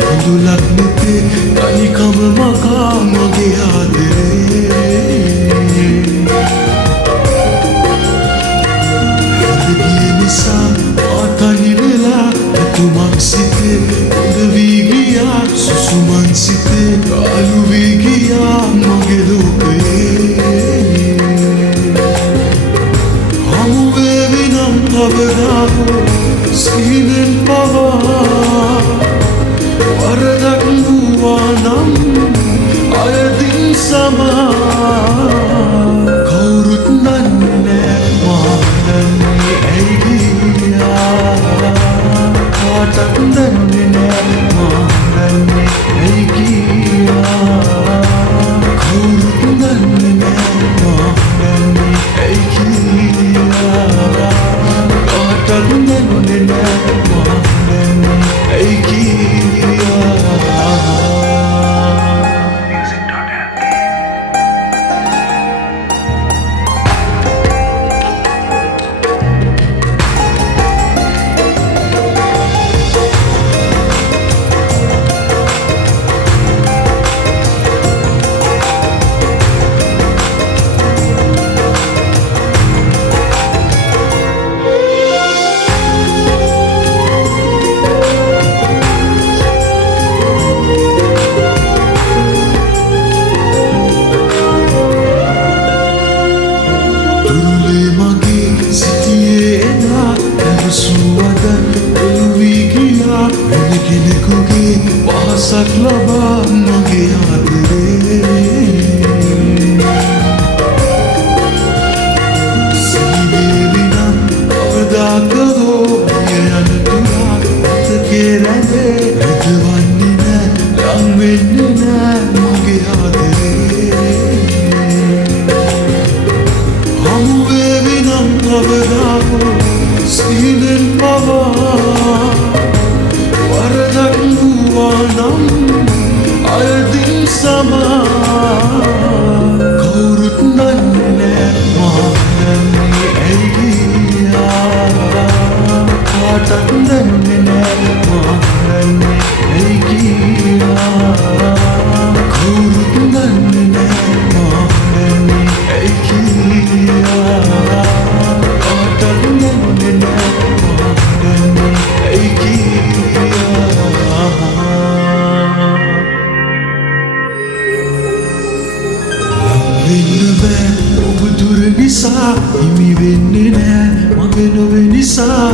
හඳුලක් නෙතේ තනිකම මකා මගේ ආදරේ හැදගිය නිසා ආතනි වෙලා ඇතුමක් සිතේ හොඳ වී ගියා සුසුමන් සිතේ අලු වී ගියා මගේ ලෝකයේ හමු වේවි නම් කවදා හෝ සිහිනෙන් පවා වරදක් වූවා නම් අයදින් සමා කවුරුත් දන්නේ මා දන්නේ ඇයි ගියා කාටත් දන්නේ නෑ මා දන්නේ ඇයි ගියා කවුරුත් දන්නේ නෑ මා දන්නේ ඇයි ගියා කාටත් දන්නේ නෑ මා දන්නේ ඇයි ගියා කෙනෙකුගේ පහසක් ලබා මගේ ආදරේ සිහිවේවි නම් කවදාකදෝ යන තුරා මතකේ රැඳේ හිතවන්නේ නෑ ලං වෙන්නේ නෑ මගේ ආදරේ හමු වේවි නම් කවදාකෝ සිහිනෙන් පවා වරදක් වූවා නම් අයදින් සමා කවුරුත් දන්නේ නෑ මා දන්නේ ඇයි ගියා කාටත් දන්නේ නෑ මා දන්නේ ඇයි ගියා කවුරුත් දන්නේ නෑ මා දන්නේ ඇයි ගියා කාටත් දන්නේ නෑ මා දන්නේ ඇයි ගියා වෙන්න බෑ ඔබ දුර නිසා හිමි වෙන්නේ නෑ මගේ නොවෙන නිසා